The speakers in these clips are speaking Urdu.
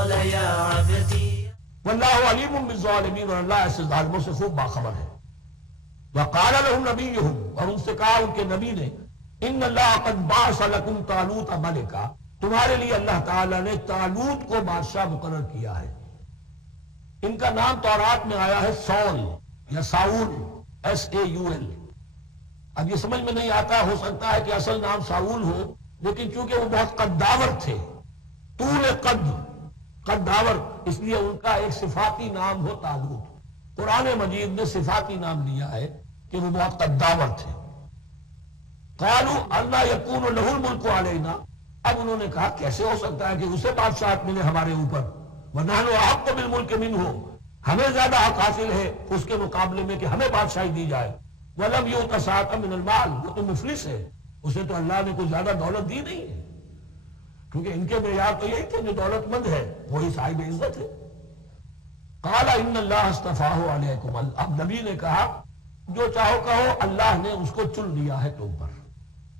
قال يا عبدي واللہ علیم بالظالمین، اور اللہ ایسے ظالموں سے خوب باخبر ہے۔ وقال لهم نبیہم، اور ان سے کہا ان کے نبی نے، ان اللہ قد بعث لکم طالوت ملکا، تمہارے لیے اللہ تعالیٰ نے طالوت کو بادشاہ مقرر کیا ہے۔ ان کا نام تورات میں آیا ہے سول یا ساؤل، SAUL۔ اب یہ سمجھ میں نہیں آتا، ہو سکتا ہے کہ اصل نام ساؤل ہو، لیکن چونکہ وہ بہت قداور تھے، طول قداور، اس لیے ان کا ایک صفاتی نام ہو طالوت۔ قرآن مجید نے صفاتی نام دیا ہے کہ وہ بہت قداور تھے۔ قالوا اللہ یکون لہ الملک علینا، اب انہوں نے کہا کیسے ہو سکتا ہے کہ اسے بادشاہت ملے ہمارے اوپر، ونحن احق بالملک منہ، ہمیں زیادہ حق حاصل ہے اس کے مقابلے میں کہ ہمیں بادشاہی دی جائے۔ ولم یؤت سعۃ من المال، وہ تو مفلس ہے، اسے تو اللہ نے کوئی زیادہ دولت دی نہیں ہے، کیونکہ ان کے معیار تو یہی تھے جو دولت مند ہے وہی صاحب عزت ہے۔ قال ان اللہ اصطفاہ علیکم، اب نبی نے کہا جو چاہو کہو، اللہ نے اس کو چن لیا ہے تم پر،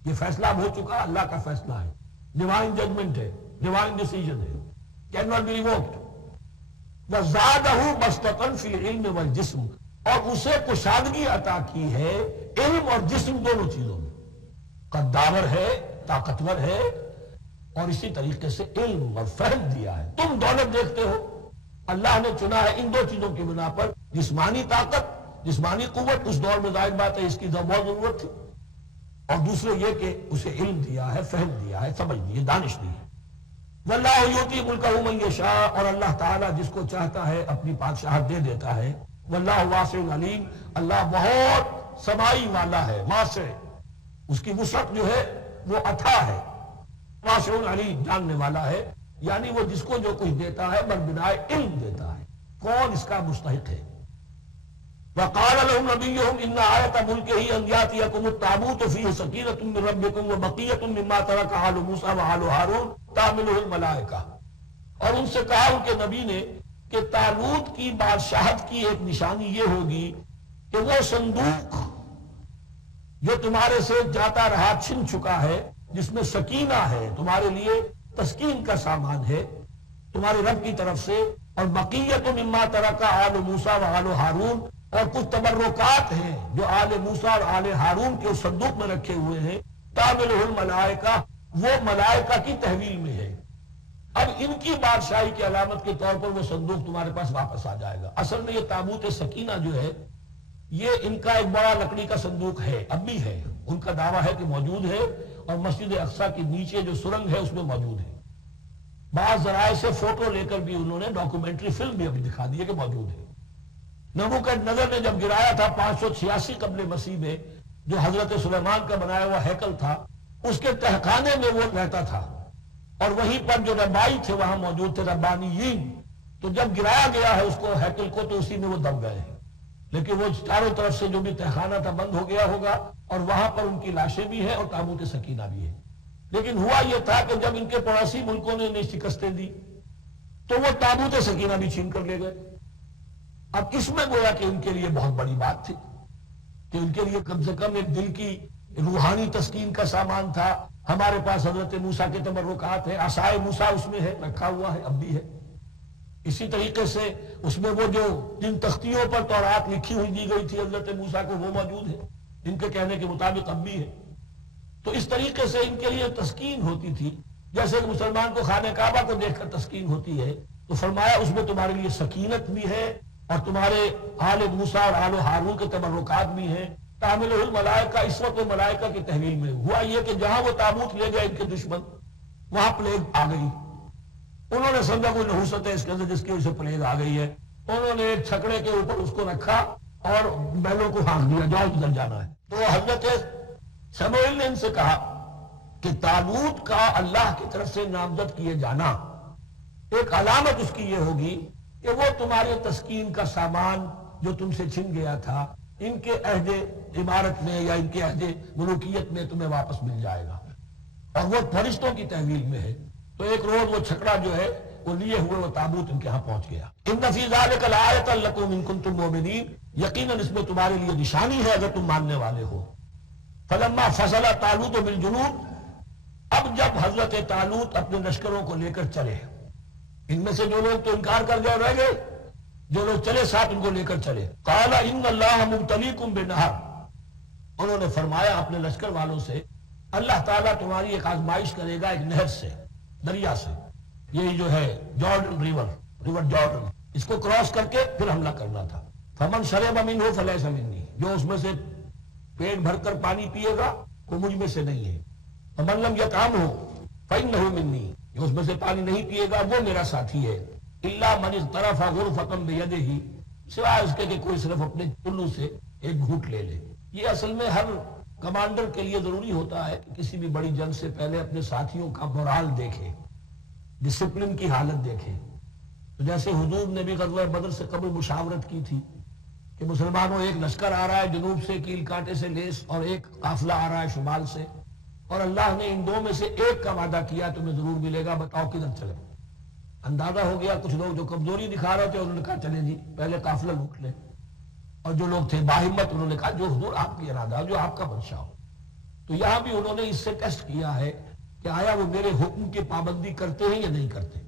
یہ فیصلہ اب ہو چکا، اللہ کا فیصلہ ہے، ڈیوائن ججمنٹ ہے، ڈیوائن ڈیسیجن ہے، کین ناٹ بی ریووکڈ۔ وزادہ بسطۃ فی العلم والجسم، اور اسے کشادگی عطا کی ہے علم اور جسم دونوں چیزوں میں، قداور ہے، طاقتور ہے، اور اسی طریقے سے علم اور فہم دیا ہے۔ تم دولت دیکھتے ہو، اللہ نے چنا ہے ان دو چیزوں کی بنا پر، جسمانی طاقت، جسمانی قوت، اس دور میں ظاہر بات ہے اس کی بہت ضرورت تھی، اور دوسرے یہ کہ اسے علم دیا ہے، فہم دیا ہے، سمجھ دی ہے، دانش دی ہے۔ واللہ یؤتی ملکہ من یشاء، اور اللہ تعالیٰ جس کو چاہتا ہے اپنی بادشاہت دے دیتا ہے۔ واللہ واسع علیم، اللہ بہت سمائی والا ہے، واسع، اس کی وسعت جو ہے وہ اتھا ہے، واسع علیم، جاننے والا ہے، یعنی وہ جس کو جو کچھ دیتا ہے بربنائے علم دیتا ہے، کون اس کا مستحق ہے۔ وقال لهم نبيهم ان آیۃ ملکہ ان یاتیکم التابوت فیہ سکینۃ من ربکم وبقیۃ مما ترک آل موسیٰ وآل ہارون تحملہ الملائکہ، اور ان سے کہا ان کے نبی نے کہ طالوت کی بادشاہت کی ایک نشانی یہ ہوگی کہ وہ صندوق جو تمہارے سے جاتا رہا چھن چکا ہے، جس میں سکینہ ہے، تمہارے لیے تسکین کا سامان ہے تمہارے رب کی طرف سے، اور بقیت مما ترک آل موسیٰ وآل ہارون، اور کچھ تبرکات ہیں جو آل موسیٰ اور آل ہارون کے اس صندوق میں رکھے ہوئے ہیں، تحملہ الملائکہ، وہ ملائکہ کی تحویل میں ہے۔ اب ان کی بادشاہی کی علامت کے طور پر وہ صندوق تمہارے پاس واپس آ جائے گا۔ اصل میں یہ تابوت سکینہ جو ہے یہ ان کا ایک بڑا لکڑی کا صندوق ہے، اب بھی ہے، ان کا دعویٰ ہے کہ موجود ہے، اور مسجد اقصیٰ کے نیچے جو سرنگ ہے اس میں موجود ہے۔ بعض ذرائع سے فوٹو لے کر بھی انہوں نے ڈاکومنٹری فلم بھی ابھی دکھا دی ہے کہ موجود ہے۔ نبوکدنضر نے جب گرایا تھا 586 قبل مسیح میں، جو حضرت سلیمان کا بنایا ہوا ہیکل تھا، اس کے تہخانے میں وہ رہتا تھا، اور وہیں پر جو ربائی تھے وہاں موجود تھے، ربانیین، تو جب گرایا گیا ہے اس کو ہیکل کو تو اسی میں وہ دب گئے ہیں، لیکن وہ چاروں طرف سے جو بھی تہخانہ تھا بند ہو گیا ہوگا، اور وہاں پر ان کی لاشیں بھی ہیں اور تابوت سکینہ بھی ہے۔ لیکن ہوا یہ تھا کہ جب ان کے پڑوسی ملکوں نے انہیں شکستیں دی تو وہ تابوت سکینہ بھی چھین کر لے گئے۔ اب اس میں گویا کہ ان کے لیے بہت بڑی بات تھی کہ ان کے لیے کم سے کم ایک دل کی روحانی تسکین کا سامان تھا۔ ہمارے پاس حضرت موسیٰ کے تبرکات ہیں، عصائے موسیٰ اس میں ہے، رکھا ہوا ہے، اب بھی ہے۔ اسی طریقے سے اس میں وہ جو جن تختیوں پر تورات لکھی ہوئی دی گئی تھی حضرت موسیٰ کو، وہ موجود ہے، ان کے کہنے کے مطابق اب بھی ہے۔ تو اس طریقے سے ان کے لیے تسکین ہوتی تھی، جیسے کہ مسلمان کو خانہ کعبہ کو دیکھ کر تسکین ہوتی ہے، تو فرمایا اس میں تمہارے لیے سکینت بھی ہے، اور تمہارے آل موسیٰ اور آل ہارون کے تبرکات بھی ہیں۔ تحملہ الملائکہ، اس وقت ملائکہ کی تحویل میں ہوا یہ کہ جہاں وہ تابوت لے گئے ان کے دشمن، وہاں پلیگ آ گئی۔ انہوں نے سمجھا کوئی نحوست ہے اس کے اندر جس کی وجہ سے پلیگ آ گئی ہے، انہوں نے ایک چھکڑے کے اوپر اس کو رکھا اور بیلوں کو پھانک دیا، جاؤ ادھر جانا ہے۔ تو حضرت سموئیل نے ان سے کہا کہ تابوت کا اللہ کی طرف سے نامزد کیے جانا ایک علامت اس کی یہ ہوگی کہ وہ تمہارے تسکین کا سامان جو تم سے چھن گیا تھا، ان کے عہد عمارت میں یا ان کے عہد ملوکیت میں تمہیں واپس مل جائے گا، اور وہ فرشتوں کی تحویل میں ہے۔ تو ایک روز وہ چھکڑا جو ہے وہ لیے ہوئے وہ تابوت ان کے ہاں پہنچ گیا۔ ان فی ذلک لآیۃ لکم ان کنتم مؤمنین، یقیناً اس میں تمہارے لیے نشانی ہے اگر تم ماننے والے ہو۔ فلما فصل طالوت بالجنود، اب جب حضرت طالوت اپنے لشکروں کو لے کر چلے، ان میں سے جو لوگ تو انکار کر گئے رہ گئے، جو لوگ چلے ساتھ ان کو لے کر چلے. قال ان اللہ مبتلیکم بنہر، انہوں نے فرمایا اپنے لشکر والوں سے اللہ تعالیٰ تمہاری ایک آزمائش کرے گا ایک نہر سے، دریا سے. یہی جو ہے جارڈن ریور جارڈن، اس کو کراس کر کے پھر حملہ کرنا تھا. فمن شرب منہ فلیس منی، جو اس میں سے پیٹ بھر کر پانی پیے گا وہ مجھ میں سے نہیں ہے. فمن لم یطعمہ فإنہ منی، جو اس میں سے پانی نہیں پیے گا وہ میرا ساتھی ہے. الا من اغترف غرفۃ بیدہ، سوائے اس کے کہ کوئی صرف اپنے چلو سے ایک گھونٹ لے لے. یہ اصل میں ہر کمانڈر کے لیے ضروری ہوتا ہے کہ کسی بھی بڑی جنگ سے پہلے اپنے ساتھیوں کا مورال دیکھے، ڈسپلن کی حالت دیکھے. تو جیسے حضور نے بھی غزوہ بدر سے قبل مشاورت کی تھی کہ مسلمانوں ایک لشکر آ رہا ہے جنوب سے کیل کانٹے سے لیس، اور ایک قافلہ آ رہا ہے شمال سے، اور اللہ نے ان دو میں سے ایک کا وعدہ کیا تمہیں ضرور ملے گا، بتاؤ کدھر چلے. اندازہ ہو گیا کچھ لوگ جو کمزوری دکھا رہے تھے انہوں نے کہا چلیں جی پہلے قافلہ لوٹ لیں، اور جو لوگ تھے باہمت انہوں نے کہا جو حضور آپ کی ارادہ جو آپ کا منشا ہو. تو یہاں بھی انہوں نے اس سے ٹیسٹ کیا ہے کہ آیا وہ میرے حکم کی پابندی کرتے ہیں یا نہیں کرتے.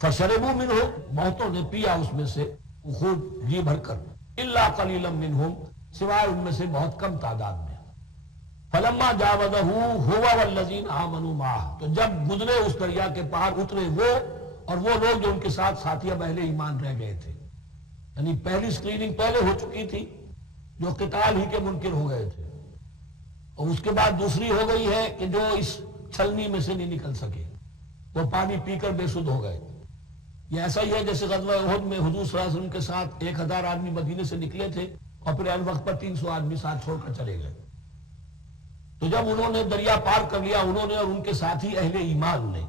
فشربوا منہ، بہتوں نے پیا اس میں سے خوب جی بھر کر. الا قلیلا منہم، سوائے ان میں سے بہت کم تعداد میں. فلما جاوزہ هو والذین آمنوا معہ، تو جب گزرے اس دریا کے پار اترے وہ اور وہ لوگ جو ان کے ساتھ ساتھی اب اہل ایمان رہ گئے تھے. یعنی پہلی سکریننگ پہلے ہو چکی تھی جو قتال ہی کے منکر ہو گئے تھے، اور اس کے بعد دوسری ہو گئی ہے کہ جو اس چھلنی میں سے نہیں نکل سکے، وہ پانی پی کر بے سدھ ہو گئے. یہ ایسا ہی ہے جیسے غزوہ احد میں حضور صلی اللہ علیہ وسلم کے ساتھ 1000 آدمی مدینے سے نکلے تھے اور پھر ان وقت پر 300 آدمی ساتھ چھوڑ کر چلے گئے. تو جب انہوں نے دریا پار کر لیا انہوں نے اور ان کے ساتھی اہل ایمان نے،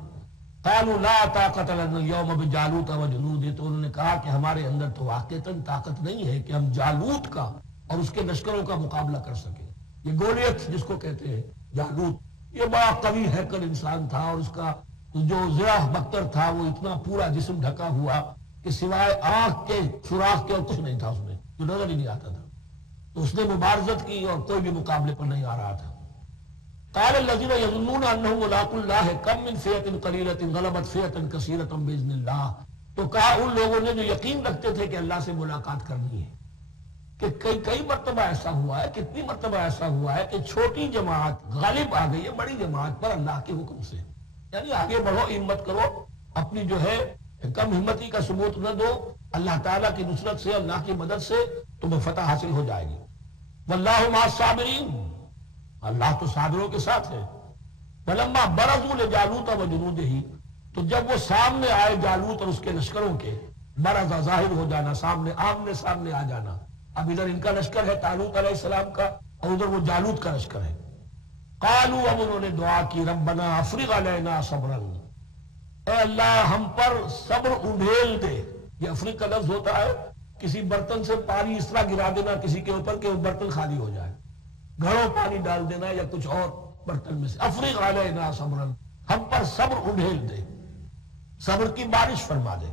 قالوا لا طاقت لنا اليوم بجالوت وجنود، تو انہوں نے کہا کہ ہمارے اندر تو واقعتاً طاقت نہیں ہے کہ ہم جالوت کا اور اس کے لشکروں کا مقابلہ کر سکیں. یہ گولیت جس کو کہتے ہیں جالوت، یہ بڑا قوی ہیکل انسان تھا، اور اس کا جو زراح بختر تھا وہ اتنا پورا جسم ڈھکا ہوا کہ سوائے آنکھ کے سوراخ کے اور کچھ نہیں تھا اس میں، جو نظر ہی نہیں آتا تھا. تو اس نے مبارزت کی اور کوئی بھی مقابلے پر نہیں آ رہا تھا. قال الذين يظنون انهم ملاقو الله كم من فئة قليلة غلبت فئة كثيرة باذن الله، تو کہا ان لوگوں نے جو یقین رکھتے تھے کہ اللہ سے ملاقات کرنی ہے کہ کئی مرتبہ ایسا ہوا ہے، کتنی مرتبہ ایسا ہوا ہے کہ چھوٹی جماعت غالب آ گئی ہے بڑی جماعت پر اللہ کے حکم سے. یعنی آگے بڑھو، ہمت کرو، اپنی جو ہے کم ہمتی کا ثبوت نہ دو، اللہ تعالیٰ کی نصرت سے اللہ کی مدد سے تمہیں فتح حاصل ہو جائے گی. واللہ مع الصابرین، اللہ تو صابروں کے ساتھ ہے. فلما برزوا لجالوت وجنودہ، تو جب وہ سامنے آئے جالوت اور اس کے لشکروں کے، برزا ظاہر ہو جانا، سامنے آمنے سامنے آ جانا. اب ادھر ان کا لشکر ہے طالوت علیہ السلام کا اور ادھر وہ جالوت کا لشکر ہے. قالوا، اب انہوں نے دعا کی، ربنا افرغ علینا صبرا، اے اللہ ہم پر صبر ابھیل دے. یہ افرغ کا لفظ ہوتا ہے کسی برتن سے پانی اس طرح گرا دینا کسی کے اوپر کہ وہ برتن خالی ہو جائے، گھڑوں پانی ڈال دینا یا کچھ اور برتن میں سے. افرغ علینا صبرا، ہم پر صبر ابھیل دے، صبر کی بارش فرما دے.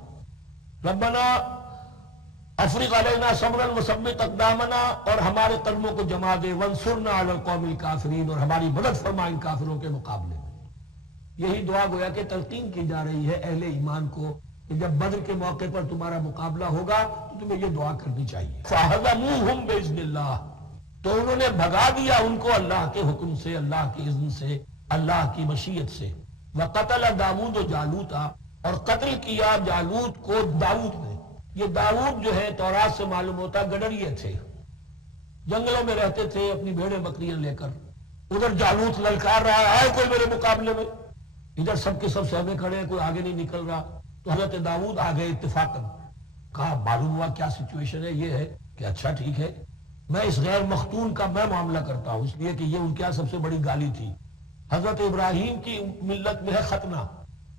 ربنا افرغ علینا صبرا وثبت اقدامنا، اور ہمارے قدموں کو جما دے، وانصرنا علی القوم الکافرین، اور ہماری مدد فرما ان کافروں کے مقابلے میں. یہی دعا گویا کہ تلقین کی جا رہی ہے اہل ایمان کو کہ جب بدر کے موقع پر تمہارا مقابلہ ہوگا تو تمہیں یہ دعا کرنی چاہیے. فہزموہم باذن اللہ، تو انہوں نے بھگا دیا ان کو اللہ کے حکم سے، اللہ کے اذن سے، اللہ کی مشیت سے. وقتل داؤد و جالوتا، اور قتل کیا جالوت کو داؤد نے. یہ داؤد جو ہے تورات سے معلوم ہوتا گڈریے تھے، جنگلوں میں رہتے تھے اپنی بھیڑیں بکریاں لے کر. ادھر جالوت للکار رہا ہے کوئی میرے مقابلے میں، ادھر سب کے سب سہمے کھڑے ہیں، کوئی آگے نہیں نکل رہا. تو حضرت داؤد آ گئے اتفاقاً. کہا معلوم ہوا کیا سچویشن ہے، یہ ہے کہ اچھا ٹھیک ہے میں اس غیر مختون کا میں معاملہ کرتا ہوں، اس لیے کہ یہ ان کے یہاں سب سے بڑی گالی تھی. حضرت ابراہیم کی ملت میں ہے ختنہ،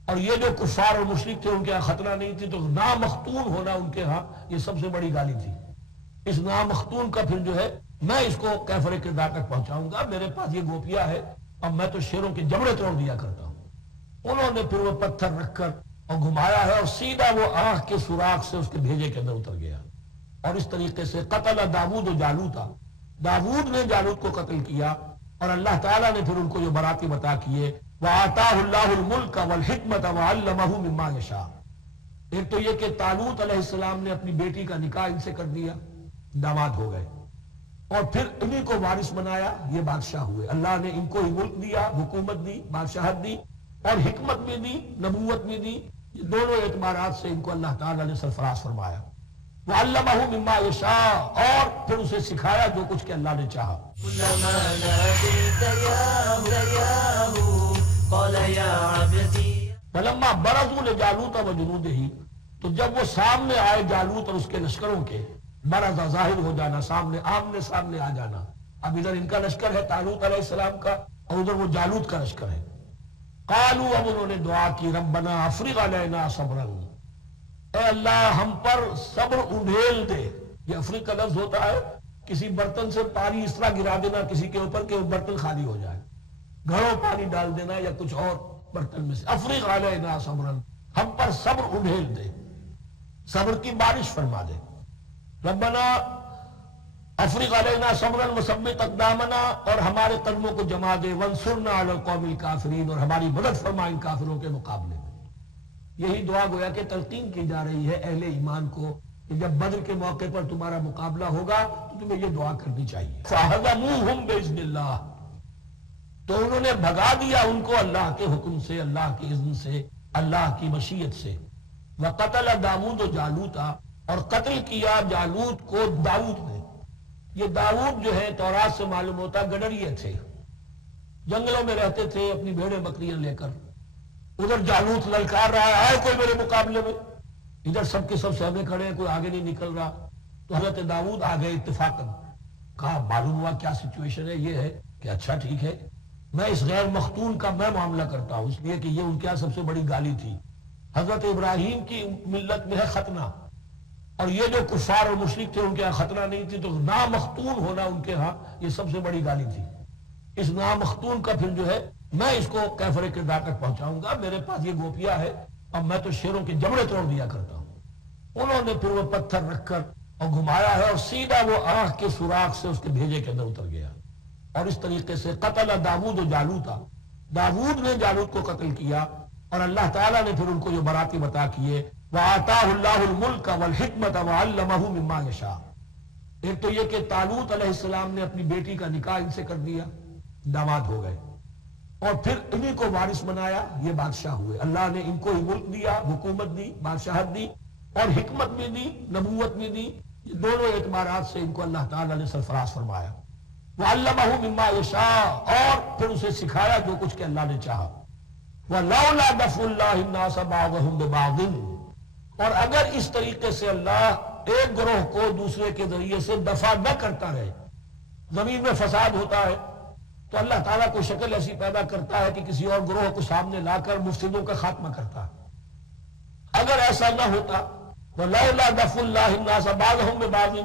اور یہ جو کفار اور مشرک تھے ان کے یہاں ختنہ نہیں تھی، تو نامختون ہونا ان کے ہاں یہ سب سے بڑی گالی تھی. اس نامختون کا پھر جو ہے میں اس کو کیفر کردار تک پہنچاؤں گا، میرے پاس یہ گوپیا ہے اور میں تو شیروں کے جبڑے توڑ دیا کرتا ہوں. انہوں نے پھر وہ پتھر رکھ کر اور گھمایا ہے اور سیدھا وہ آنکھ کے سوراخ سے اس کے بھیجے کے اندر اتر گیا. اور اس طریقے سے قتل داؤد و جالوتا، داؤد نے جالوت کو قتل کیا، اور اللہ تعالیٰ نے پھر ان کو جو براتی بتا کیے. وَآتَاهُ اللَّهُ الْمُلْكَ وَالْحِكْمَةَ وَعَلَّمَهُ مِمَّا يَشَاءُ، ایک تو یہ کہ طالوت علیہ السلام نے اپنی بیٹی کا نکاح ان سے کر دیا، داماد ہو گئے، اور پھر انہی کو وارث بنایا، یہ بادشاہ ہوئے۔ اللہ نے ان کو ہی ملک دیا، حکومت دی، بادشاہت دی، اور حکمت بھی دی، نبوت بھی دی۔ یہ دونوں اعتبارات سے ان کو اللہ تعالیٰ نے سرفراز فرمایا۔ وَعَلَّمَهُ مِمَّا يَشَاءُ، اور پھر اسے سکھایا جو کچھ کہ اللہ نے چاہا۔ فَلَمَّا بَرَزُوا لِجَالُوتَ وَجُنُودِهِ، تو جب وہ سامنے آئے جالوت اور اس کے لشکروں کے، برزا ظاہر ہو جانا، سامنے آمنے سامنے آ جانا۔ اب ادھر ان کا لشکر ہے طالوت علیہ السلام کا، اور ادھر وہ جالوت کا لشکر ہے۔ قالوا، اب انہوں نے دعا کی، ربنا افرغ علینا صبرا، اے اللہ ہم پر صبر انڈھیل دے۔ یہ افریق کا لفظ ہوتا ہے کسی برتن سے پانی اس طرح گرا دینا کسی کے اوپر کہ وہ برتن خالی ہو جائے، گھڑوں پانی ڈال دینا یا کچھ اور برتن میں سے۔ افریق علینا صبرا، ہم پر صبر انڈھیل دے، صبر کی بارش فرما دے۔ ربنا افریق علینا صبرا وثبت اقدامنا، اور ہمارے قدموں کو جما دے، وانصرنا علی القوم الکافرین، اور ہماری مدد فرما ان کافروں کے مقابلے میں۔ یہی دعا گویا کہ تلقین کی جا رہی ہے اہل ایمان کو کہ جب بدر کے موقع پر تمہارا مقابلہ ہوگا تو تمہیں یہ دعا کرنی چاہیے۔ فَهَزَمُوهُمْ بِإِذْنِ اللَّهِ، تو انہوں نے بھگا دیا ان کو اللہ کے حکم سے، اللہ کے اذن سے، اللہ کی مشیت سے۔ وَقَتَلَ داؤد جالوتا، اور قتل کیا جالوت کو داؤد نے۔ یہ داؤد جو ہے تورات سے معلوم ہوتا گڈریے تھے، جنگلوں میں رہتے تھے اپنی بھیڑیں بکریاں لے کر۔ ادھر جالوت للکار رہا ہے کوئی میرے مقابلے میں، ادھر سب کے سب سہمے کھڑے ہیں، کوئی آگے نہیں نکل رہا۔ تو حضرت داؤد آ گئے اتفاقاً، کہا معلوم ہوا کیا سچویشن ہے، یہ ہے کہ اچھا ٹھیک ہے، میں اس غیر مختون کا میں معاملہ کرتا ہوں، اس لیے کہ یہ ان کے یہاں سب سے بڑی گالی تھی۔ حضرت ابراہیم کی ملت میں ہے ختنہ، اور یہ جو کفار اور مشرک تھے ان کے یہاں ختنہ نہیں تھی، تو نامختون ہونا ان کے ہاں یہ سب سے بڑی گالی تھی۔ اس نامختون کا پھر جو ہے میں اس کو کیفر کردار تک پہنچاؤں گا، میرے پاس یہ گوپیا ہے، اب میں تو شیروں کے جبڑے توڑ دیا کرتا ہوں۔ انہوں نے پھر وہ پتھر رکھ کر اور گھمایا ہے، اور سیدھا وہ آنکھ کے سوراخ سے اس کے بھیجے کے اندر اتر گیا، اور اس طریقے سے قتل داؤد جالوتا، داؤد نے جالوت کو قتل کیا، اور اللہ تعالیٰ نے پھر ان کو جو براتی بتا کیے، وَآتَاهُ اللَّهُ الْمُلْكَ وَالْحِكْمَةَ وَعَلَّمَهُ مِمَّا يَشَاءُ۔ ایک تو یہ کہ طالوت علیہ السلام نے اپنی بیٹی کا نکاح ان سے کر دیا، داماد ہو گئے، اور پھر انہی کو وارث بنایا، یہ بادشاہ ہوئے۔ اللہ نے ان کو ہی ملک دیا، حکومت دی، بادشاہت دی، اور حکمت بھی دی، نبوت بھی دی۔ یہ دونوں اعتبارات سے ان کو اللہ تعالیٰ نے سرفراز فرمایا۔ وَعَلَّمَهُ مِمَّا يَشَاءُ، اور پھر اسے سکھایا جو کچھ کہ اللہ نے چاہا۔ وَلَوْلَا دَفْعُ اللَّهِ النَّاسَ بَعْضَهُمْ بِبَعْضٍ، اور اگر اس طریقے سے اللہ ایک گروہ کو دوسرے کے ذریعے سے دفع نہ کرتا رہے، زمین میں فساد ہوتا ہے تو اللہ تعالیٰ کو شکل ایسی پیدا کرتا ہے کہ کسی اور گروہ کو سامنے لا کر مفسدوں کا خاتمہ کرتا ہے۔ اگر ایسا نہ ہوتا وَلَوْلَا دَفْعُ اللَّهِ النَّاسَ بَعْضَهُمْ بِبَعْضٍ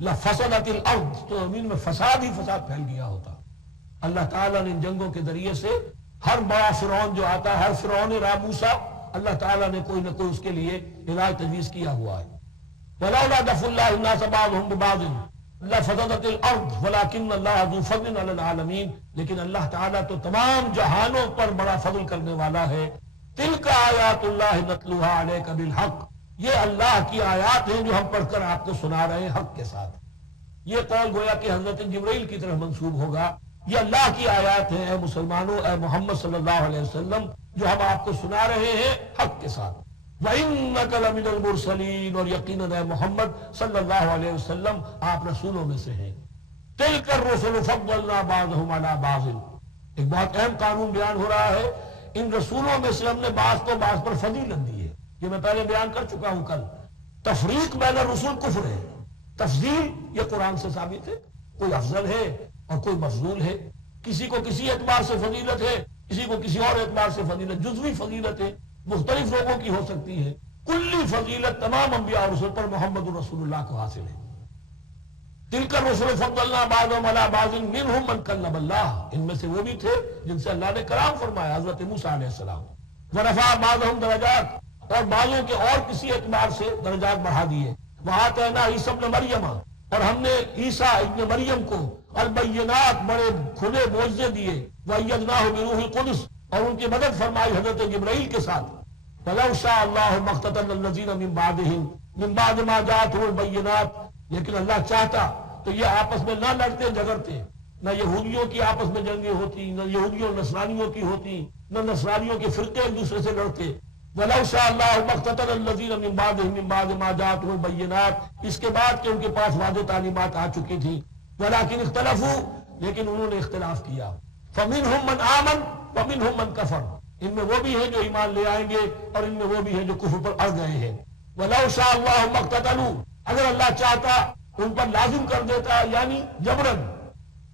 لَفَسَدَتِ الْأَرْضُ، تو زمین میں فساد ہی فساد پھیل گیا ہوتا۔ اللہ تعالیٰ نے ان جنگوں کے ذریعے سے ہر بڑا فرعون جو آتا ہے، ہر فرعون موسیٰ، اللہ تعالیٰ نے کوئی نہ کوئی اس کے لیے علاج تجویز کیا ہوا ہے۔ وَلَوْلَا دَفْعُ اللَّهِ النَّاسَ بَعْضَهُمْ بِبَعْضٍ لَفَسَدَتِ الْأَرْضُ وَلَكِنَّ اللَّهَ ذُو فَضْلٍ عَلَى الْعَالَمِينَ، لیکن اللہ تعالیٰ تو تمام جہانوں پر بڑا فضل کرنے والا ہے۔ تِلْكَ آیَاتُ اللَّهِ نَتْلُوهَا عَلَيْكَ بِالْحَقِّ، یہ اللہ کی آیات ہیں جو ہم پڑھ کر آپ کو سنا رہے ہیں حق کے ساتھ۔ یہ قول گویا کہ حضرت جبرائیل کی طرف منسوب ہوگا۔ یہ اللہ کی آیات ہیں اے مسلمانوں، اے محمد صلی اللہ علیہ وسلم، جو ہم آپ کو سنا رہے ہیں حق کے ساتھ۔ وَإِنَّكَ لَمِنَ الْمُرْسَلِينَ، اور یقیناً اے محمد صلی اللہ علیہ وسلم آپ رسولوں میں سے ہیں۔ تِلْكَ الرُّسُلُ فَضَّلْنَا بَعْضَهُمْ عَلَى بَعْضٍ، ایک بہت اہم قانون بیان ہو رہا ہے، ان رسولوں میں سے ہم نے بعض کو بعض پر فضیلت دی ہے۔ یہ میں پہلے بیان کر چکا ہوں کل، تفریق بین الرسول کفر ہے، تفضیل یہ قرآن سے ثابت ہے، کوئی افضل ہے اور کوئی مفضول ہے، کسی کو کسی اعتبار سے فضیلت ہے، کسی کو کسی اور اعتبار سے فضیلت، جزوی فضیلت ہے، مختلف لوگوں کی ہو سکتی ہے، کلی فضیلت تمام انبیاء اور رسول پر محمد رسول اللہ کو حاصل ہے۔ تِلْكَ الرُّسُلُ فَضَّلْنَا بَعْضَهُمْ عَلَى بَعْضٍ مِّنْهُمْ مَنْ كَلَّمَ اللَّهُ، ان میں سے وہ بھی تھے جن سے اللہ نے کلام فرمایا، حضرت موسیٰ علیہ السلام۔ وَرَفَعَ بَعْضَهُمْ دَرَجَاتٍ، اور بعضوں کے اور کسی اعتبار سے درجات بڑھا دیے۔ وَآتَيْنَا عِیسَیٰ ابْنَ مَرْیَمَ، اور ہم نے عیسیٰ ابن مریم کو البینات بڑے کھلے معجزے دیے۔ وَأَیَّدْنَاهُ بِرُوحِ الْقُدُسِ، اور ان کی مدد فرمائی حضرت جبرائیل کے ساتھ۔ وَلَوْ شَاءَ اللَّهُ مَا اقْتَتَلَ الَّذِينَ مِن بَعْدِهِمْ مِن بَعْدِ مَا جَاءَتْهُمُ الْبَيِّنَاتُ، لیکن اللہ چاہتا تو یہ آپس میں نہ لڑتے جھگڑتے، نہ یہودیوں کی آپس میں جنگیں ہوتی، نہ یہودیوں نصرانیوں کی ہوتی، نہ نصرانیوں کے فرقے ایک دوسرے سے لڑتے۔ وَلَوْ شَاءَ اللَّهُ مَا اقْتَتَلَ الَّذِينَ مِن بَعْدِهِمْ مِن بَعْدِ مَا جَاءَتْهُمُ الْبَيِّنَاتُ، اس کے بعد کہ ان کے پاس واضح تعلیمات آ چکی تھی۔ وَلَٰكِنِ اخْتَلَفُوا، لیکن انہوں نے اختلاف کیا۔ فَمِنْهُم مَّنْ آمَنَ وَمِنْهُم مَّنْ كَفَرَ، ان میں وہ بھی ہیں جو ایمان لے آئیں گے اور ان میں وہ بھی ہیں جو کفر پر اڑ گئے ہیں۔ وَلَوْ شَاءَ اللَّهُ مَا اقْتَتَلُوا، اگر اللہ چاہتا ان پر لازم کر دیتا، یعنی جبرن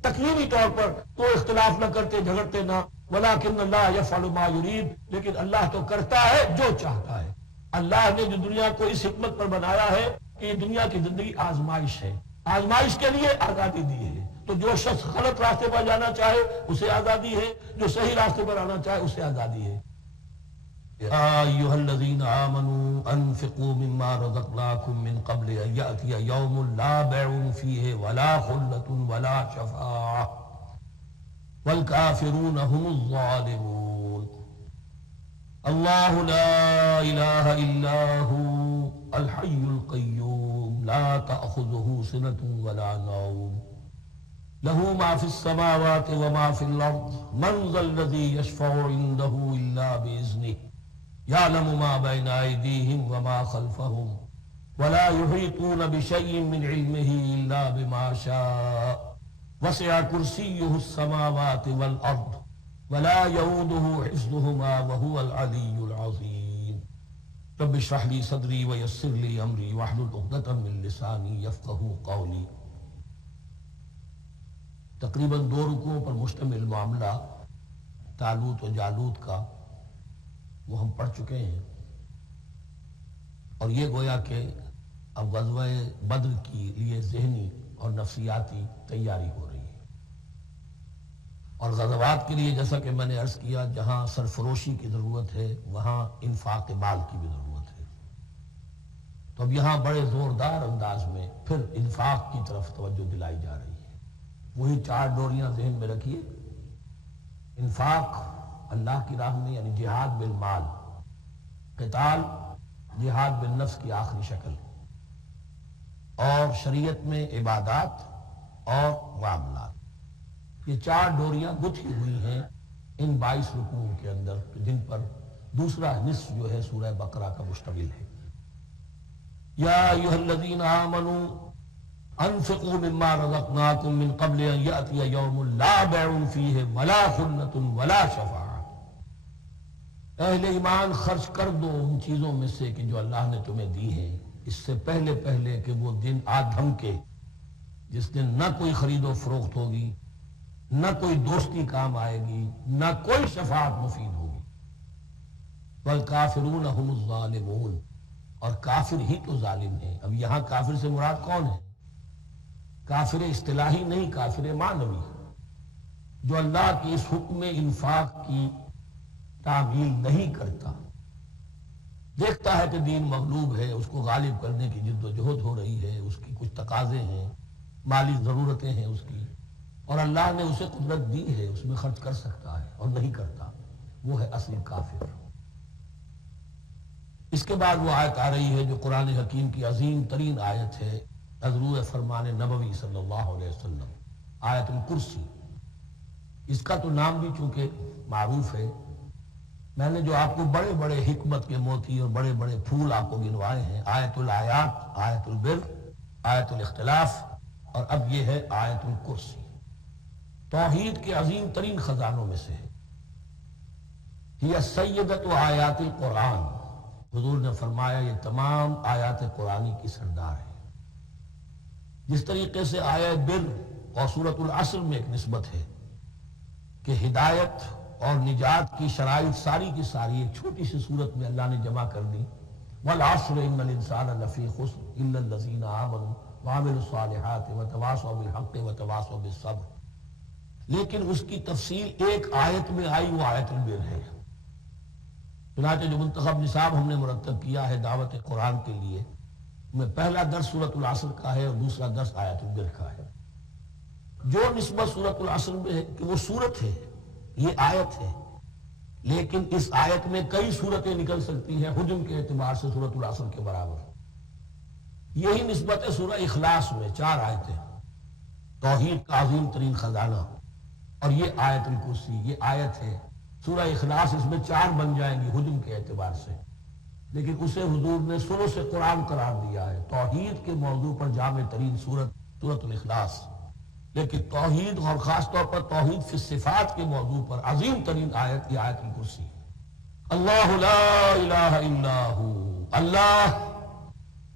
تکوینی طور پر، تو اختلاف نہ کرتے، جھگڑتے نہ۔ وَلَٰكِنَّ اللَّهَ يَفْعَلُ مَا يُرِيدُ، لیکن اللہ تو کرتا ہے جو چاہتا ہے۔ اللہ نے جو دنیا کو اس حکمت پر بنایا ہے کہ یہ دنیا کی زندگی آزمائش ہے، آزمائش کے لیے آزادی دی ہے، تو جو شخص غلط راستے پر جانا چاہے اسے آزادی ہے، جو صحیح راستے پر آنا چاہے اسے آزادی ہے۔ یا ایھا الذین آمنوا انفقوا مما رزقناکم من قبل ان یأتی یوم لا بیع فیہ ولا خلۃ ولا شفاعۃ والکافرون هم الظالمون۔ اللہ لا الہ الا هو الحی القیوم لا تأخذہ سنۃ ولا نوم له ما في السماوات وما في الأرض من ذا الذي يشفع عنده إلا بإذنه يعلم ما بين أيديهم وما خلفهم ولا يحيطون بشيء من علمه إلا بما شاء وسع كرسيه السماوات والأرض ولا يؤوده حفظهما وهو العلي العظيم۔ رب اشرح لي صدري ويسر لي أمري واحلل عقدة من لساني يفقهوا قولي۔ تقریباً 2 رکوعوں پر مشتمل معاملہ طالوت و جالوت کا وہ ہم پڑھ چکے ہیں، اور یہ گویا کہ اب غزوہ بدر کی لیے ذہنی اور نفسیاتی تیاری ہو رہی ہے، اور غزوات کے لیے جیسا کہ میں نے عرض کیا جہاں سرفروشی کی ضرورت ہے وہاں انفاق مال کی بھی ضرورت ہے، تو اب یہاں بڑے زوردار انداز میں پھر انفاق کی طرف توجہ دلائی جا رہی ہے۔ وہی 4 ڈوریاں ذہن میں رکھیے، انفاق اللہ کی راہ میں یعنی جہاد بالمال، قتال جہاد بالنفس کی آخری شکل، اور شریعت میں عبادات اور معاملات، یہ 4 ڈوریاں گتھی ہوئی ہیں ان 22 رکوعوں کے اندر، جن پر دوسرا نصف جو ہے سورہ بقرہ کا مشتمل ہے۔ یا ایھا الذین آمنوا انفقوا مما رزقناکم من قبل ان یأتی یوم لا بیع فیہ ولا خلۃ ولا شفاعۃ، اہل ایمان خرچ کر دو ان چیزوں میں سے کہ جو اللہ نے تمہیں دی ہیں، اس سے پہلے کہ وہ دن آ دھمکے جس دن نہ کوئی خرید و فروخت ہوگی، نہ کوئی دوستی کام آئے گی، نہ کوئی شفاعت مفید ہوگی۔ والکافرون هم الظالمون، اور کافر ہی تو ظالم ہیں۔ اب یہاں کافر سے مراد کون ہے؟ کافر اصطلاحی نہیں، کافر معنوی، جو اللہ کے اس حکم انفاق کی تعمیل نہیں کرتا، دیکھتا ہے کہ دین مغلوب ہے، اس کو غالب کرنے کی جد و جہد ہو رہی ہے، اس کی کچھ تقاضے ہیں، مالی ضرورتیں ہیں اس کی، اور اللہ نے اسے قدرت دی ہے، اس میں خرچ کر سکتا ہے اور نہیں کرتا، وہ ہے اصل کافر۔ اس کے بعد وہ آیت آ رہی ہے جو قرآن حکیم کی عظیم ترین آیت ہے، حضور فرمان نبوی صلی اللہ علیہ وسلم، آیت الکرسی۔ اس کا تو نام بھی چونکہ معروف ہے، میں نے جو آپ کو بڑے بڑے حکمت کے موتی اور بڑے بڑے پھول آپ کو گنوائے ہیں، آیت الآیات، آیت البر، آیت الاختلاف، اور اب یہ ہے آیت الکرسی، توحید کے عظیم ترین خزانوں میں سے ہے۔ یہ سیدۃ آیات القرآن، حضور نے فرمایا یہ تمام آیات قرآنی کی سردار ہے۔ جس طریقے سے آیت بر اور سورۃ العصر میں ایک نسبت ہے کہ ہدایت اور نجات کی شرائط ساری کی ساری ایک چھوٹی سی صورت میں اللہ نے جمع کر دی، والعصر ان الانسان لفی خسر الا الذین آمنوا وعملوا الصالحات وتواصوا بالحق وتواصوا بالصبر، لیکن اس کی تفصیل ایک آیت میں آئی، وہ آیت البر ہے۔ چنانچہ جو منتخب نصاب ہم نے مرتب کیا ہے دعوت قرآن کے لیے، میں پہلا درس سورۃ العصر کا ہے اور دوسرا درس آیت البر کا ہے۔ جو نسبت سورۃ العصر میں ہے کہ وہ سورت ہے، یہ آیت ہے، لیکن اس آیت میں کئی صورتیں نکل سکتی ہیں حجم کے اعتبار سے سورۃ العصر کے برابر۔ یہی نسبت ہے سورہ اخلاص میں 4 آیتیں، توحید کا عظیم ترین خزانہ، اور یہ آیت الکرسی، یہ آیت ہے سورہ اخلاص، اس میں 4 بن جائیں گی حجم کے اعتبار سے، لیکن اسے حضور نے ثلث قرآن قرار دیا ہے۔ توحید کے موضوع پر جامع ترین سورۃ الاخلاص، لیکن توحید اور خاص طور پر توحید فی الصفات کے موضوع پر عظیم ترین آیت یہ آیت الکرسی۔ اللہ لا الہ الا ہو، اللہ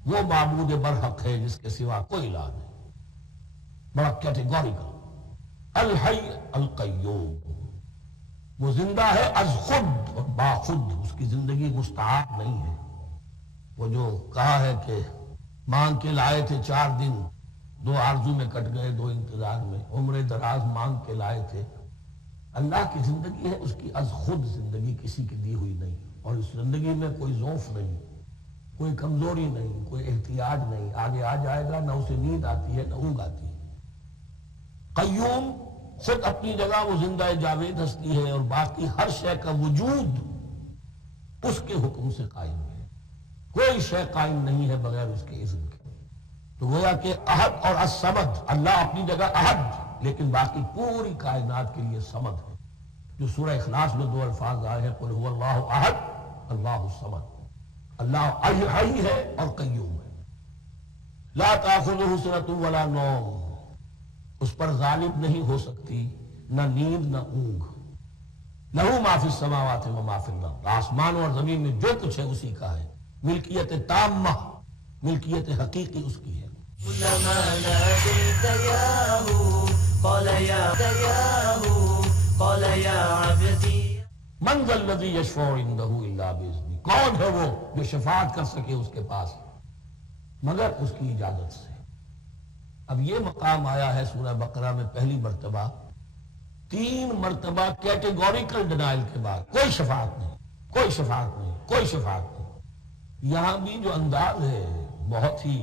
وہ معبود برحق ہے جس کے سوا کوئی الہ نہیں، بڑا کیٹیگوریکل۔ الحی القیوم، وہ زندہ ہے از خود اور با خود، اس کی زندگی مستعار نہیں ہے۔ وہ جو کہا ہے کہ مانگ کے لائے تھے 4 دن، 2 آرزو میں کٹ گئے 2 انتظار میں، عمر دراز مانگ کے لائے تھے، اللہ کی زندگی ہے اس کی از خود زندگی، کسی کی دی ہوئی نہیں، اور اس زندگی میں کوئی ضعف نہیں، کوئی کمزوری نہیں، کوئی احتیاج نہیں، آگے آ جائے گا، نہ اسے نیند آتی ہے نہ اونگ آتی ہے۔ قیوم خود اپنی جگہ وہ زندہ جاوید ہستی ہے، اور باقی ہر شے کا وجود اس کے حکم سے قائم ہے، کوئی شے قائم نہیں ہے بغیر اس کے اذن کے۔ تو گویا کہ احد اور الصمد، اللہ اپنی جگہ احد، لیکن باقی پوری کائنات کے لیے صمد ہے، جو سورہ اخلاص میں 2 الفاظ آئے ہیں، قل هو اللہ احد اللہ الصمد۔ اللہ حی ہے اور قیوم ہے، لا تأخذہ سنۃ ولا نوم، اس پر غالب نہیں ہو سکتی نہ نیند نہ اونگ۔ لہو ما فی السماوات و ما فی الارض، آسمان اور زمین میں جو کچھ ہے اسی کا ہے، ملکیت تامہ، ملکیت حقیقی اس کی ہے۔ كلما ناديت ياهو قال ياهو قال يا عبدي من ذا الذی یشفع عنده الا باذنہ، کون ہے وہ جو شفاعت کر سکے اس کے پاس مگر اس کی اجازت سے۔ اب یہ مقام آیا ہے سورہ بقرہ میں پہلی مرتبہ، 3 مرتبہ کیٹیگوریکل ڈینائل کے بعد، کوئی شفاعت نہیں، کوئی شفاعت نہیں، کوئی شفاعت نہیں۔ یہاں بھی جو انداز ہے بہت ہی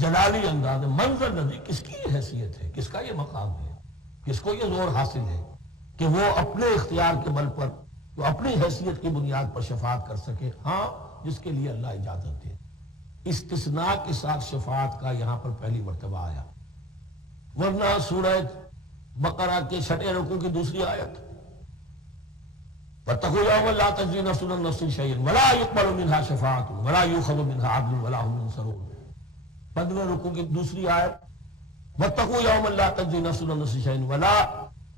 جلالی انداز ہے، منظر نظی، کس کی یہ حیثیت ہے، کس کا یہ مقام ہے، کس کو یہ زور حاصل ہے کہ وہ اپنے اختیار کے بل پر، وہ اپنی حیثیت کی بنیاد پر شفاعت کر سکے؟ ہاں، جس کے لیے اللہ اجازت دے۔ استثناء کے ساتھ شفاعت کا یہاں پر پہلی مرتبہ آیا، ورنہ سورہ بقرہ کے 6 رکوع کی دوسری آیت، وَاتَّقُوا يَوْمًا لَا تَجْزِي نَفْسٌ عَن نَفْسٍ شَيْئًا وَلَا يُقْبَلُ مِنْهَا شَفَاعَةٌ وَلَا يُؤْخَذُ مِنْهَا عَدْلٌ وَلَا هُمْ يُنصَرُونَ۔ 15 رکوع کی دوسری آیت، وَاتَّقُوا يَوْمًا لَا تَجْزِي نَفْسٌ عَن نَفْسٍ شَيْئًا وَلَا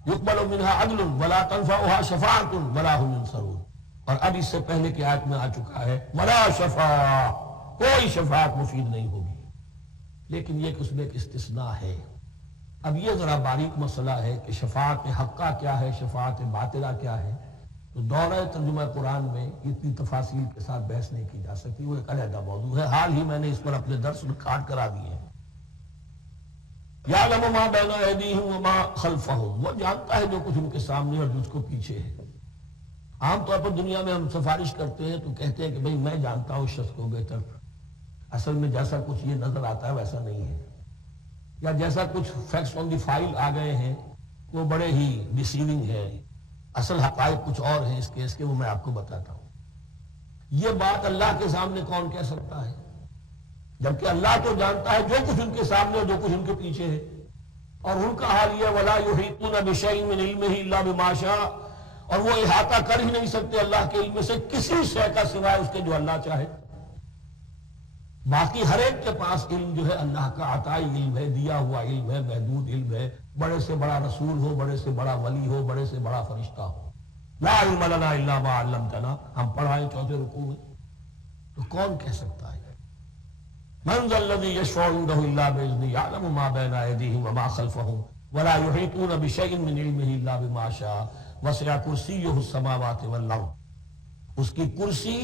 يُقْبَلُ مِنْهَا عَدْلٌ وَلَا تَنفَعُهَا شَفَاعَةٌ وَلَا هُمْ يُنصَرُونَ۔ اور اب اس سے پہلے کی آیت میں آ چکا ہے وَلَا شَفَاعَةٌ، کوئی شفاعت مفید نہیں ہوگی، لیکن یہ کہ اس میں ایک استثناء ہے۔ اب یہ ذرا باریک مسئلہ ہے کہ شفاعت حقہ کیا ہے، شفاعت باطلہ کیا ہے، تو دورہ ترجمہ قرآن میں اتنی تفاصیل کے ساتھ بحث نہیں کی جا سکتی، وہ ایک علیحدہ موضوع ہے۔ حال ہی میں نے اس پر اپنے درس ریکارڈ کرا دیے ہیں۔ یعلم ما بین ایدیہم وما خلفہم، وہ جانتا ہے جو کچھ ان کے سامنے اور جو اس کو پیچھے ہے۔ عام طور پر دنیا میں ہم سفارش کرتے ہیں تو کہتے ہیں کہ بھئی میں جانتا ہوں اس شخص کو بہتر، اصل میں جیسا کچھ یہ نظر آتا ہے ویسا نہیں ہے، یا جیسا کچھ فیکٹس آن دی فائل آ گئے ہیں وہ بڑے ہی ڈیسیونگ ہے، اصل حقائق کچھ اور ہیں اس کیس کے، وہ میں آپ کو بتاتا ہوں۔ یہ بات اللہ کے سامنے کون کہہ سکتا ہے، جبکہ اللہ تو جانتا ہے جو کچھ ان کے سامنے اور جو کچھ ان کے پیچھے ہے، اور ان کا حال یہ وَلَا يُحِيطُونَ بِشَيْءٍ مِّنْ عِلْمِهِ إِلَّا بِمَا شَاءَ، اور وہ احاطہ کر ہی نہیں سکتے اللہ کے علم سے کسی شے کا سوائے اس کے جو اللہ چاہے۔ باقی ہر ایک کے پاس علم جو ہے اللہ کا عطائی علم ہے، دیا ہوا علم ہے، محدود علم ہے، بڑے سے بڑا رسول ہو، بڑے سے بڑا ولی ہو، بڑے سے بڑا فرشتہ ہو۔ لا علم لنا الا ما علمتنا، ہم پڑھائیں 4 رکوع میں، تو کون کہہ سکتا ہے؟ من ذا الذی یشفع عنده الا باذنہ یعلم ما بین ایدیہم وما خلفہم ولا یحیطون بشیء من علمہ الا بما شاء وسع کرسیہ السماوات والارض، اس کی کرسی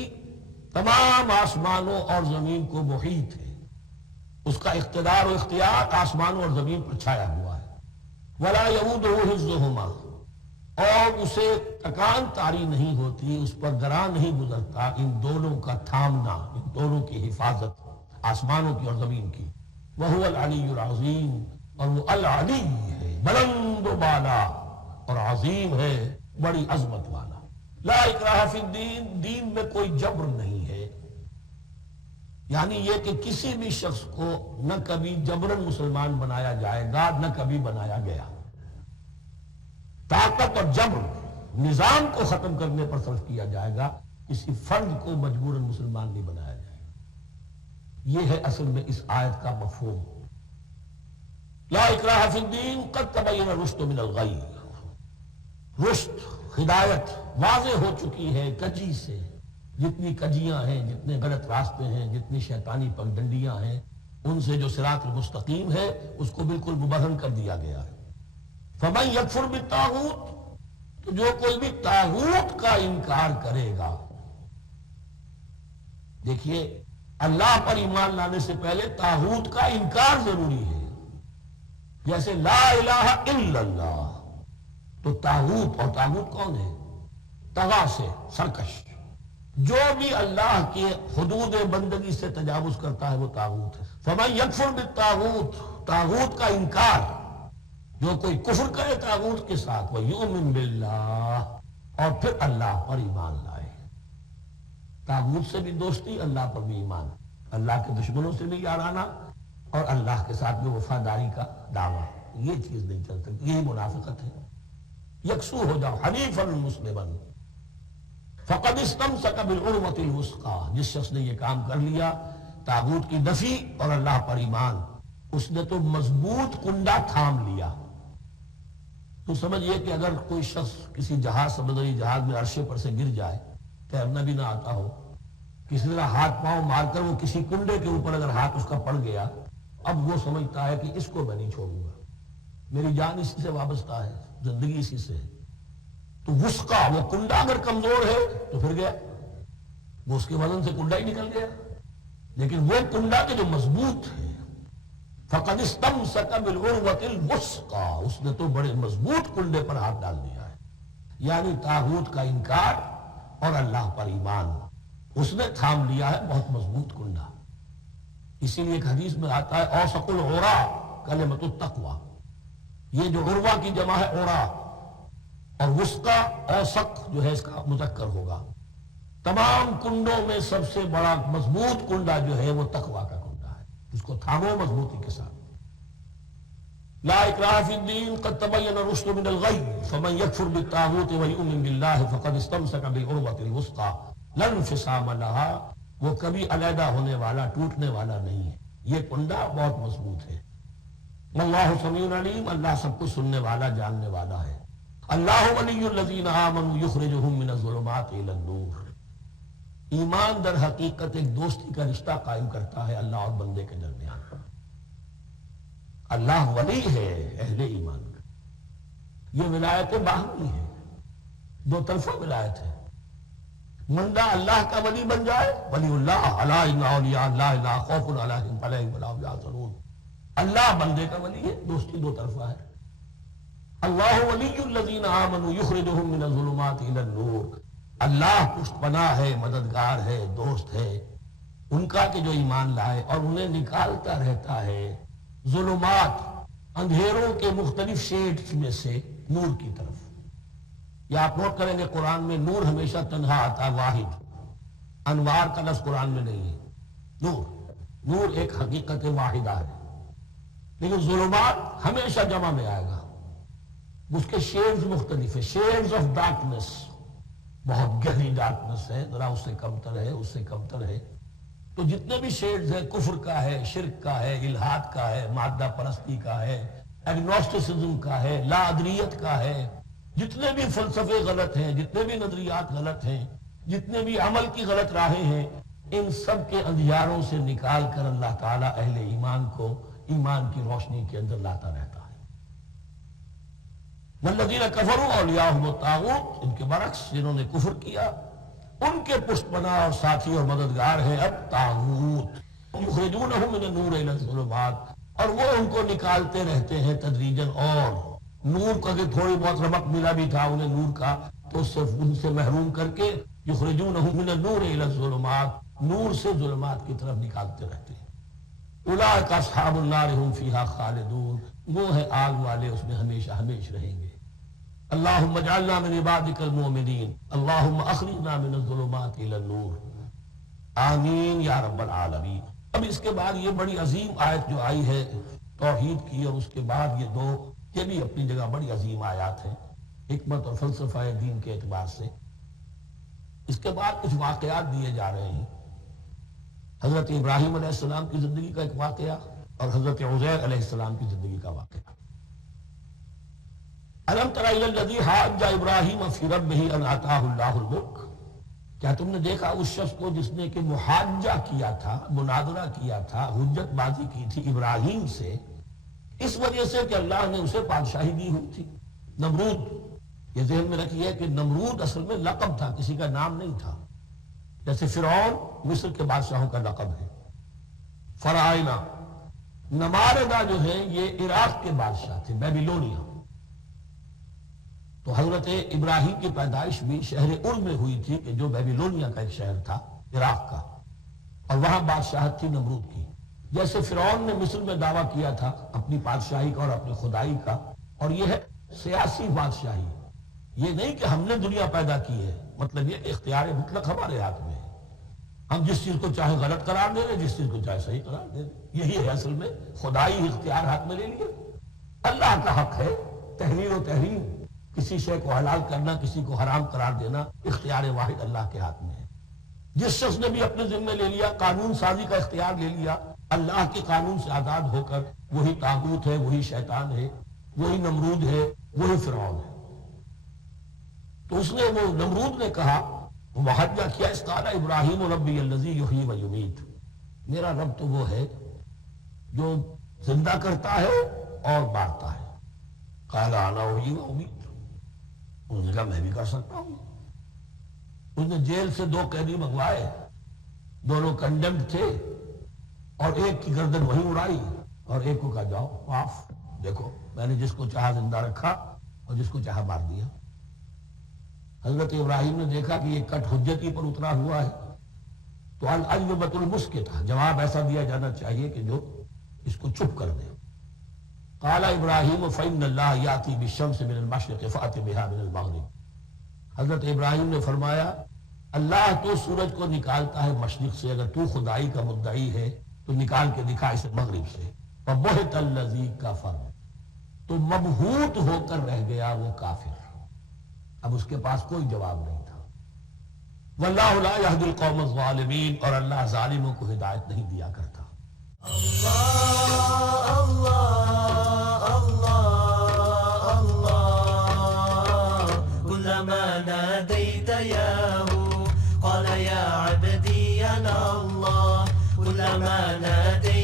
تمام آسمانوں اور زمین کو محیط ہے، اس کا اقتدار و اختیار آسمانوں اور زمین پر چھایا ہوا ہے۔ ولا یؤودہ حفظہما، اور اسے تکان تاری نہیں ہوتی، اس پر گراں نہیں گزرتا ان دونوں کا تھامنا، ان دونوں کی حفاظت، آسمانوں کی اور زمین کی۔ وہو العلی العظیم، اور وہ العلی ہے، بلند و بالا، اور عظیم ہے، بڑی عظمت والا۔ لا اکراہ فی الدین، دین میں کوئی جبر نہیں ہے، یعنی یہ کہ کسی بھی شخص کو نہ کبھی جبرن مسلمان بنایا جائے گا نہ کبھی بنایا گیا۔ طاقت اور جبر نظام کو ختم کرنے پر صرف کیا جائے گا، کسی فرد کو مجبوراً مسلمان نہیں بنایا جائے گا۔ یہ ہے اصل میں اس آیت کا مفہوم۔ لا اکراہ فی الدین قد تبین الرشد من الغی، رشد ہدایت واضح ہو چکی ہے کجی سے، جتنی کجیاں ہیں، جتنے غلط راستے ہیں، جتنی شیطانی پگڈنڈیاں ہیں، ان سے جو صراط المستقیم ہے اس کو بالکل مبہم کر دیا گیا ہے۔ فمن یکفر بالطاغوت، تو جو کوئی بھی طاغوت کا انکار کرے گا، دیکھیے اللہ پر ایمان لانے سے پہلے طاغوت کا انکار ضروری ہے۔ جیسے لا الہ الا اللہ، تو طاغوت، اور طاغوت کون ہے؟ طغا سے سرکش، جو بھی اللہ کے حدود بندگی سے تجاوز کرتا ہے وہ طاغوت ہے۔ فمن یکفر بالطاغوت، طاغوت کا انکار، جو کوئی کفر کرے طاغوت کے ساتھ، وَيُؤْمِن بِاللَّهِ، اور پھر اللہ پر ایمان لائے۔ طاغوت سے بھی دوستی، اللہ پر بھی ایمان، اللہ کے دشمنوں سے بھی یارانہ، اور اللہ کے ساتھ بھی وفاداری کا دعویٰ، یہ چیز نہیں چل سکتی، یہی منافقت ہے۔ یکسو ہو جاؤ، حنیفا مسلما فقد استمسک بالعروۃ الوثقی، جس شخص نے یہ کام کر لیا، طاغوت کی نفی اور اللہ پر ایمان، اس نے تو مضبوط کنڈا تھام لیا۔ تو سمجھئے کہ اگر کوئی شخص کسی جہاز، سمندری جہاز میں عرشے پر سے گر جائے، تیرنا بھی نہ آتا ہو، کسی طرح ہاتھ پاؤں مار کر وہ کسی کنڈے کے اوپر اگر ہاتھ اس کا پڑ گیا، اب وہ سمجھتا ہے کہ اس کو میں نہیں چھوڑوں گا، میری جان اسی سے وابستہ ہے، زندگی اسی سے ہے۔ تو وثقہ، وہ کنڈا اگر کمزور ہے تو پھر گیا، وہ اس کے وزن سے کنڈا ہی نکل گیا۔ لیکن وہ کنڈا کہ جو مضبوط ہے، فقد استمسک بالعروۃ الوثقی، اس نے تو بڑے مضبوط کنڈے پر ہاتھ ڈال دیا ہے، یعنی طاغوت کا انکار اور اللہ پر ایمان، اس نے تھام لیا ہے بہت مضبوط کنڈا۔ اسی لیے ایک حدیث میں آتا ہے اوثق العراء کلمۃ التقوی، یہ جو عروہ کی جمع ہے عراء، اور وثقہ اوثق جو ہے اس کا مذکر ہوگا۔ تمام کنڈوں میں سب سے بڑا مضبوط کنڈا جو ہے وہ تقوی کا کنڈا ہے، اس کو تھامو مضبوطی کے ساتھ۔ لا اکراہ فی الدین قد تبین الرشد من الغی فمن یکفر بالطاغوت ویؤمن باللہ فقد استمسک بالعروۃ الوثقی لا انفصام لها، وہ کبھی علیحدہ ہونے والا، ٹوٹنے والا نہیں ہے، یہ کنڈا بہت مضبوط ہے۔ واللہ سمیع علیم، اللہ سب کچھ سننے والا، جاننے والا ہے۔ اللہ ولی الذین آمنوا یخرجہم من الظلمات الی النور، ایمان در حقیقت ایک دوستی کا رشتہ قائم کرتا ہے اللہ اور بندے کے درمیان۔ اللہ ولی ہے اہل ایمان کا، یہ ولایت باہمی ہے، دو طرفہ ولایت ہے۔ بندہ اللہ کا ولی بن جائے، ولی اللہ، الا ان اولیاء اللہ لا خوف علیہم ولا هم يحزنون، اللہ بندے کا ولی ہے، دوستی دو طرفہ ہے۔ اللہ ولی الذین آمنوا یخرجہم من الظلمات الی النور، اللہ پشت پناہ ہے، مددگار ہے، دوست ہے ان کا کہ جو ایمان لائے، اور انہیں نکالتا رہتا ہے ظلمات، اندھیروں کے مختلف شیڈز میں سے نور کی طرف۔ یا آپ نوٹ کریں گے قرآن میں نور ہمیشہ تنہا آتا ہے، واحد، انوار کا لفظ قرآن میں نہیں ہے۔ نور ایک حقیقت واحدہ ہے، لیکن ظلمات ہمیشہ جمع میں آئے گا، اس کے شیڈز مختلف ہیں، شیڈز آف ڈارکنس، بہت گہری ڈارکنس ہے، ذرا اس سے کمتر ہے، اس سے کمتر ہے۔ تو جتنے بھی شیڈز ہیں، کفر کا ہے، شرک کا ہے، الحاد کا ہے، مادہ پرستی کا ہے، ایگنوسٹسزم کا ہے، لا ادریت کا ہے، جتنے بھی فلسفے غلط ہیں، جتنے بھی نظریات غلط ہیں، جتنے بھی عمل کی غلط راہیں ہیں، ان سب کے اندھیاروں سے نکال کر اللہ تعالیٰ اہل ایمان کو ایمان کی روشنی کے اندر لاتا رہتا ہے۔ والذین کفروا اولیاءہم الطاغوت، ان کے برعکس جنہوں نے کفر کیا ان کے پشت پناہ اور ساتھی اور مددگار ہیں اب طاغوت، یخرجونہم من النور الی الظلمات، اور وہ ان کو نکالتے رہتے ہیں تدریجاً، اور نور کا کہ تھوڑی بہت رمق ملا بھی تھا انہیں نور کا، تو صرف ان سے محروم کر کے یخرجونہم من النور الی الظلمات، نور سے ظلمات کی طرف نکالتے رہتے ہیں۔ اولئک اصحاب النار هم فیہا خالدون، وہ ہے آگ والے، اس میں ہمیشہ ہمیش رہیں گے۔ اللہم اجعلنا من عبادک المؤمنین اللہم اخرجنا من الظلمات الى النور آمین یا رب العالمین۔ اب اس کے بعد یہ بڑی عظیم آیت جو آئی ہے توحید کی، اور اس کے بعد یہ دو، یہ بھی اپنی جگہ بڑی عظیم آیات ہیں حکمت اور فلسفہ دین کے اعتبار سے۔ اس کے بعد کچھ واقعات دیے جا رہے ہیں، حضرت ابراہیم علیہ السلام کی زندگی کا ایک واقعہ اور حضرت عزیر علیہ السلام کی زندگی کا واقعہ۔ الم تر الی الذی حاج ابراہیم فی ربہ ان آتاہ اللہ الملک، کیا تم نے دیکھا اس شخص کو جس نے کہ محاجہ کیا تھا، مناظرہ کیا تھا، حجت بازی کی تھی ابراہیم سے، اس وجہ سے کہ اللہ نے اسے بادشاہی دی ہوئی تھی۔ نمرود، یہ ذہن میں رکھیے کہ نمرود اصل میں لقب تھا، کسی کا نام نہیں تھا، جیسے فرعون مصر کے بادشاہوں کا لقب ہے۔ فرعونہ، نماردہ جو ہے یہ عراق کے بادشاہ تھے، بیبیلونیا۔ تو حضرت ابراہیم کی پیدائش بھی شہر ار میں ہوئی تھی، کہ جو بیبیلونیا کا ایک شہر تھا عراق کا، اور وہاں بادشاہت تھی نمرود کی۔ جیسے فرعون نے مصر میں دعویٰ کیا تھا اپنی بادشاہی کا اور اپنی خدائی کا، اور یہ ہے سیاسی بادشاہی، یہ نہیں کہ ہم نے دنیا پیدا کی ہے، مطلب یہ اختیار مطلق ہمارے ہاتھ میں ہے، ہم جس چیز کو چاہے غلط قرار دے رہے، جس چیز کو چاہے صحیح قرار دے رہے، یہی ہے اصل میں خدائی اختیار ہاتھ میں لے لیے۔ اللہ کا حق ہے تحریر و تحریم، کسی شے کو حلال کرنا، کسی کو حرام قرار دینا، اختیار واحد اللہ کے ہاتھ میں ہے۔ جس شخص نے بھی اپنے ذمہ لے لیا، قانون سازی کا اختیار لے لیا، اللہ کے قانون سے آزاد ہو کر، وہی طاغوت ہے، وہی شیطان ہے، وہی نمرود ہے، وہی فرعون ہے۔ تو اس نے، وہ نمرود نے کہا، محاجہ کیا، اس قال ابراہیم ربی الذی یحیی و یمیت، میرا رب تو وہ ہے جو زندہ کرتا ہے اور مارتا ہے۔ قال انا احیی و امیت، انہوں نے کہا میں بھی کر سکتا ہوں۔ اس نے جیل سے 2 قیدی منگوائے، دونوں کنڈمڈ تھے، اور ایک کی گردن وہیں اڑائی اور ایک کو کہا جاؤ معاف، دیکھو میں نے جس کو چاہا زندہ رکھا اور جس کو چاہا مار دیا۔ حضرت ابراہیم نے دیکھا کہ یہ کٹ حجتی پر اترا ہوا ہے، تو الاجوبۃ المسکتہ، جواب ایسا دیا جانا چاہیے کہ جو اس کو چپ کر دے۔ قال ابراہیم فإن اللہ یاتی بالشمس من المشرق فأت بها من المغرب، حضرت ابراہیم نے فرمایا اللہ تو سورج کو نکالتا ہے مشرق سے، اگر تو خدائی کا مدعی ہے تو نکال کے دکھا اسے مغرب سے۔ فبہت الذی کفر، تو مبہوت ہو کر رہ گیا وہ کافر، اب اس کے پاس کوئی جواب نہیں تھا۔ واللہ لا یہدی القوم الظالمین، اور اللہ ظالموں کو ہدایت نہیں دیا کرتا۔ اللہ اللہ اللہ اللہ، كلما ناديت ياهو قال يا عبدي أنا الله، كلما ناديت